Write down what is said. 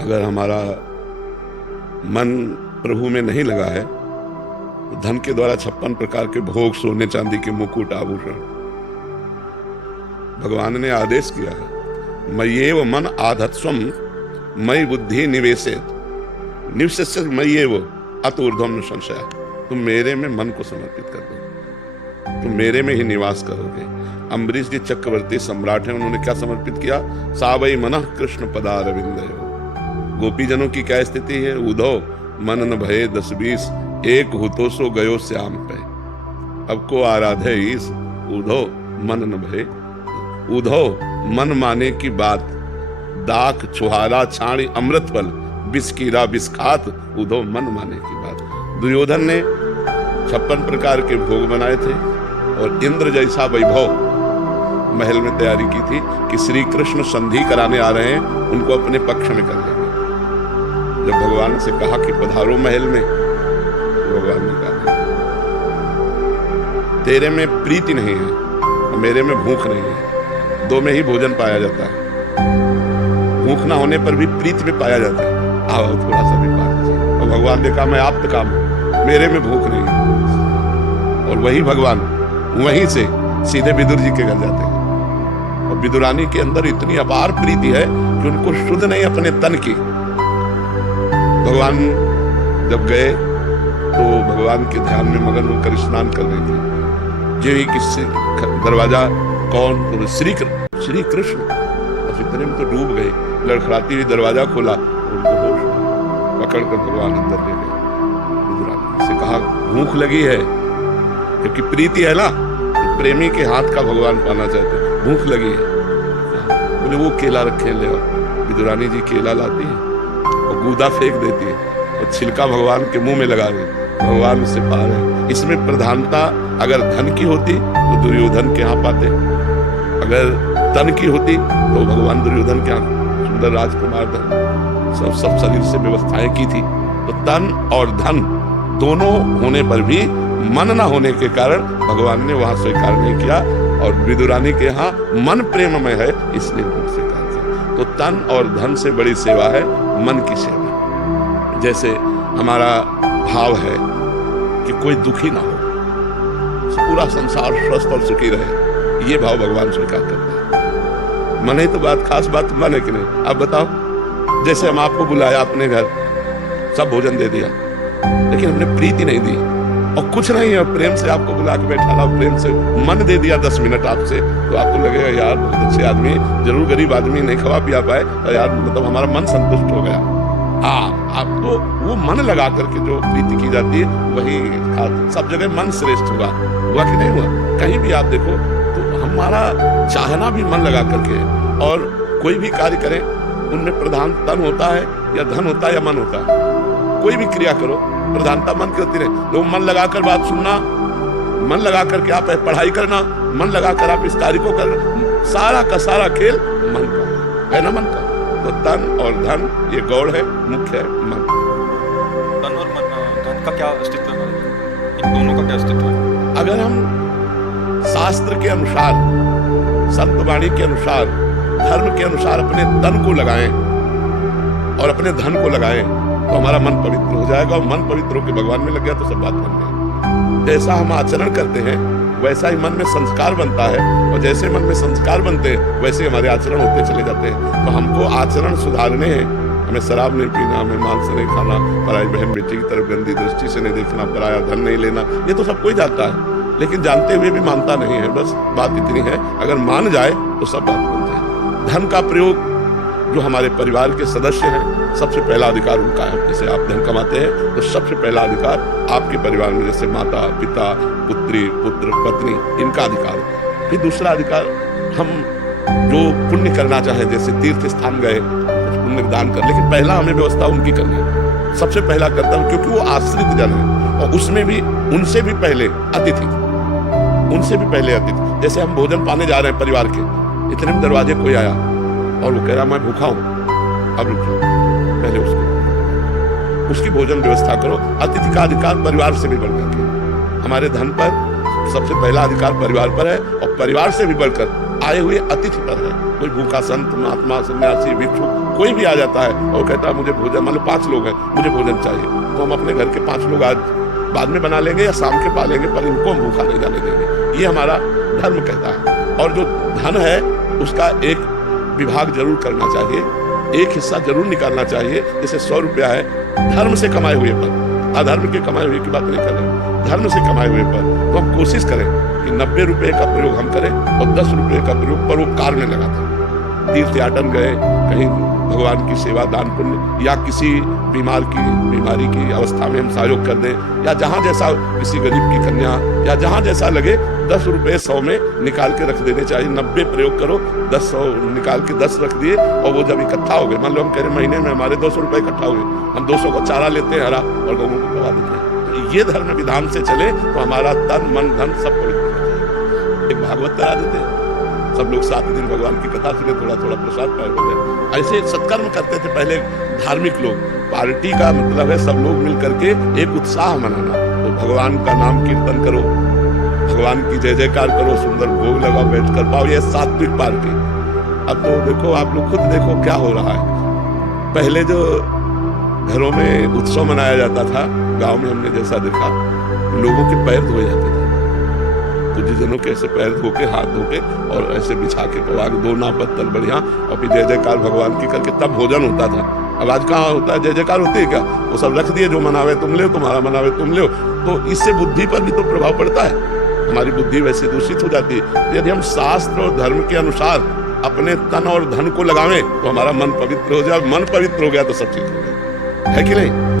अगर हमारा मन प्रभु में नहीं लगा है तो धन के द्वारा 56 प्रकार के भोग, सोने चांदी के मुकुट, आभूषण, भगवान ने आदेश किया है, मय्येव मन आधत्स्वम मयि बुद्धि निवेशेत मय्येव अत ऊर्ध्वं न संशयः। तुम मेरे में मन को समर्पित कर दो, तुम मेरे में ही निवास करोगे। अम्बरीश जी चक्रवर्ती सम्राट हैं, उन्होंने क्या समर्पित किया? सावई मनः कृष्ण पदारविंदयो। गोपीजनों की क्या स्थिति है? उधो मन न भये 10-20, एक हुतो सो गयो श्याम पे। अब को आराधे ईस, उधो मन न भये। उधो मन माने की बात, दाख छुहारा छाणी अमृत फल, बिस्कीरा बिस्खात, उधो मन माने की बात। दुर्योधन ने 56 प्रकार के भोग बनाए थे और इंद्र जैसा वैभव महल में तैयारी की थी कि श्री कृष्ण संधि कराने आ रहे हैं, उनको अपने पक्ष में कर लेंगे। जब भगवान से कहा कि पधारो महल में, तो भगवान ने कहा तेरे में प्रीति नहीं है और मेरे में भूख नहीं है, दो में ही भोजन पाया जाता है। भूख ना होने पर भी प्रीति में पाया जाता है। आओ थोड़ा सा भी पा लीजिए। और भगवान ने कहा मैं आप काम, मेरे में भूख नहीं है। और वही भगवान वहीं से सीधे विदुर जी के घर जाते हैं और विदुरानी के अंदर इतनी अपार प्रीति है कि उनको शुद्ध नहीं अपने तन की। भगवान जब गए तो भगवान के ध्यान में मगन होकर स्नान कर रही थी। ये किससे दरवाजा कौन? तो श्री कृष्ण। और इतने में तो डूब गए, लड़खड़ाती हुई दरवाजा खोला, उनको होश पकड़कर भगवान अंदर ले गए। विदुरानी से कहा भूख लगी है, क्योंकि प्रीति है ना, तो प्रेमी के हाथ का भगवान पाना चाहते हैं। भूख लगी है, बोले वो केला रखे ले आओ। विदुरानी जी केला लाती है और गूदा फेंक देती है और छिलका भगवान के मुंह में लगा दे। भगवान उससे पार है। इसमें प्रधानता अगर धन की होती तो दुर्योधन के यहाँ पाते, अगर तन की होती तो भगवान दुर्योधन के यहाँ सुंदर राजकुमार सब शरीर से व्यवस्थाएं की थी। तो तन और धन दोनों होने पर भी मन न होने के कारण भगवान ने वहां स्वीकार नहीं किया। और विदुरानी के यहाँ मन प्रेममय है, इसलिए स्वीकार किया। तो तन और धन से बड़ी सेवा है मन की सेवा। जैसे हमारा भाव है कि कोई दुखी ना हो, पूरा संसार स्वस्थ और सुखी रहे, ये भाव भगवान स्वीकार करते हैं। मन है तो बात, खास बात मन है कि नहीं? आप बताओ। जैसे हम आपको बुलाया अपने घर, सब भोजन दे दिया, लेकिन हमने प्रीति नहीं दी और कुछ नहीं है, प्रेम से आपको बुला के बैठा रहा, प्रेम से मन दे दिया 10 मिनट आपसे, तो आपको लगेगा यार बहुत अच्छे आदमी, जरूर गरीब आदमी नहीं खवा पिया पाए, तो यार मतलब हमारा मन संतुष्ट हो गया। हाँ, आपको वो मन लगा करके जो प्रीति की जाती है वही सब जगह मन श्रेष्ठ हुआ कि नहीं हुआ? कहीं भी आप देखो तो हमारा चाहना भी मन लगा करके, और कोई भी कार्य करें उनमें प्रधान तन होता है या धन होता है या मन होता है। कोई भी क्रिया करो प्रधानता मन की होती रहे। लोग मन लगाकर बात सुनना, मन लगाकर के आप पढ़ाई करना, मन लगाकर आप इस कार्य को करना, सारा का सारा खेल मन का है ना, मन का। तो तन और धन ये गौड़ है, मुख्य है मन। तन और धन का क्या अस्तित्व है? इन दोनों का क्या अस्तित्व है? अगर हम शास्त्र के अनुसार, संत वाणी के अनुसार, धर्म के अनुसार अपने तन को लगाएं और अपने धन को लगाएं तो हमारा मन पवित्र हो जाएगा। और मन पवित्र होकर भगवान में लग गया तो सब बात बन गई। जैसा हम आचरण करते हैं वैसा ही मन में संस्कार बनता है, और जैसे मन में संस्कार बनते हैं वैसे हमारे आचरण होते चले जाते हैं। तो हमको आचरण सुधारने हैं। हमें शराब नहीं पीना, हमें मांस नहीं खाना, पराई बहन बेटी की तरफ गंदी दृष्टि से नहीं देखना, पराया धन नहीं लेना, ये तो सब कोई जानता है, लेकिन जानते हुए भी मानता नहीं है। बस बात इतनी है, अगर मान जाए तो सब बात बन जाए। धन का प्रयोग जो हमारे परिवार के सदस्य हैं, सबसे पहला अधिकार उनका है। जैसे आप धन कमाते हैं तो सबसे पहला अधिकार आपके परिवार में, जैसे माता पिता, पुत्री पुत्र पत्नी, इनका अधिकार। फिर दूसरा अधिकार, हम जो पुण्य करना चाहे, जैसे तीर्थ स्थान गए पुण्य दान कर, लेकिन पहला हमें व्यवस्था उनकी करनी है, सबसे पहला कर्तव्य, क्योंकि वो आश्रित जन है। और उसमें भी उनसे भी पहले अतिथि, उनसे भी पहले अतिथि। जैसे हम भोजन पाने जा रहे हैं परिवार के, इतने में दरवाजे कोई आया और वो कह रहा मैं भूखा हूं, अब रुको, पहले उसकी भोजन व्यवस्था करो। अतिथि का अधिकार परिवार से भी बढ़कर के, हमारे धन पर सबसे पहला अधिकार परिवार पर है, और परिवार से भी बढ़कर आए हुए अतिथि पर है। कोई भूखा संत, महात्मा, सन्यासी, भिक्षु कोई भी आ जाता है और कहता है मुझे भोजन, मान लो 5 लोग हैं, मुझे भोजन चाहिए, तो हम अपने घर के 5 लोग आज बाद में बना लेंगे या शाम के पा लेंगे, पर इनको हम भूखा नहीं जाने देंगे। ये हमारा धर्म कहता है। और जो धन है उसका एक विभाग जरूर करना चाहिए, एक हिस्सा जरूर निकालना चाहिए। जैसे 100 रुपया है धर्म से कमाए हुए पर, अधर्म के कमाए हुए की बात नहीं कर रहे, धर्म से कमाए हुए पर, तो हम कोशिश करें कि 90 रुपए का प्रयोग हम करें और 10 रुपए का प्रयोग परोपकार में लगा दें। तीर्थ याटन गए, कहीं भगवान की सेवा, दान पुण्य, या किसी बीमारी की अवस्था में हम सहयोग कर दें, या जहां जैसा किसी गरीब की कन्या, या जहां जैसा लगे 10 रुपए 100 में निकाल के रख देने चाहिए। 90 प्रयोग करो, 10 100 निकाल के 10 रख दिए, और वो जब इकट्ठा हो गए, मान लो हम कह रहे महीने में हमारे 200 रुपए इकट्ठा हुए, हम 200 का चारा लेते हैं हरा और गौओं को खवा देते हैं। तो ये धर्म विधान से चले तो हमारा तन मन धन सब पवित्र हो जाए। एक भागवत करा देते हैं, सब लोग 7 दिन भगवान की कथा सुने, थोड़ा थोड़ा प्रसाद पाए हो गए। ऐसे सत्कर्म करते थे पहले धार्मिक लोग। पार्टी का मतलब है सब लोग मिल करके एक उत्साह मनाना। तो भगवान का नाम कीर्तन करो, भगवान की जय जयकार करो, सुंदर भोग लगाओ, बैठ कर पाओ, ये सात्विक पार्टी। अब तो देखो, आप लोग खुद देखो क्या हो रहा है। पहले जो घरों में उत्सव मनाया जाता था, गांव में हमने जैसा देखा, लोगों के पैर धोए जाते थे, जनों के ऐसे पैर धो के, हाथ धो के, और ऐसे बिछा के पवाग दो ना पत्तल बढ़िया, और फिर जय जयकार भगवान की करके तब भोजन होता था। अब आज कहाँ होता है, जय जयकार होती है क्या? वो सब रख दिए, जो मनावे तुम ले, तुम्हारा मनावे तुम ले। तो इससे बुद्धि पर भी तो प्रभाव पड़ता है, हमारी बुद्धि वैसे दूषित हो जाती है। यदि हम शास्त्र और धर्म के अनुसार अपने तन और धन को लगावें तो हमारा मन पवित्र हो जाए। मन पवित्र हो गया तो सब ठीक हो गया, है कि नहीं?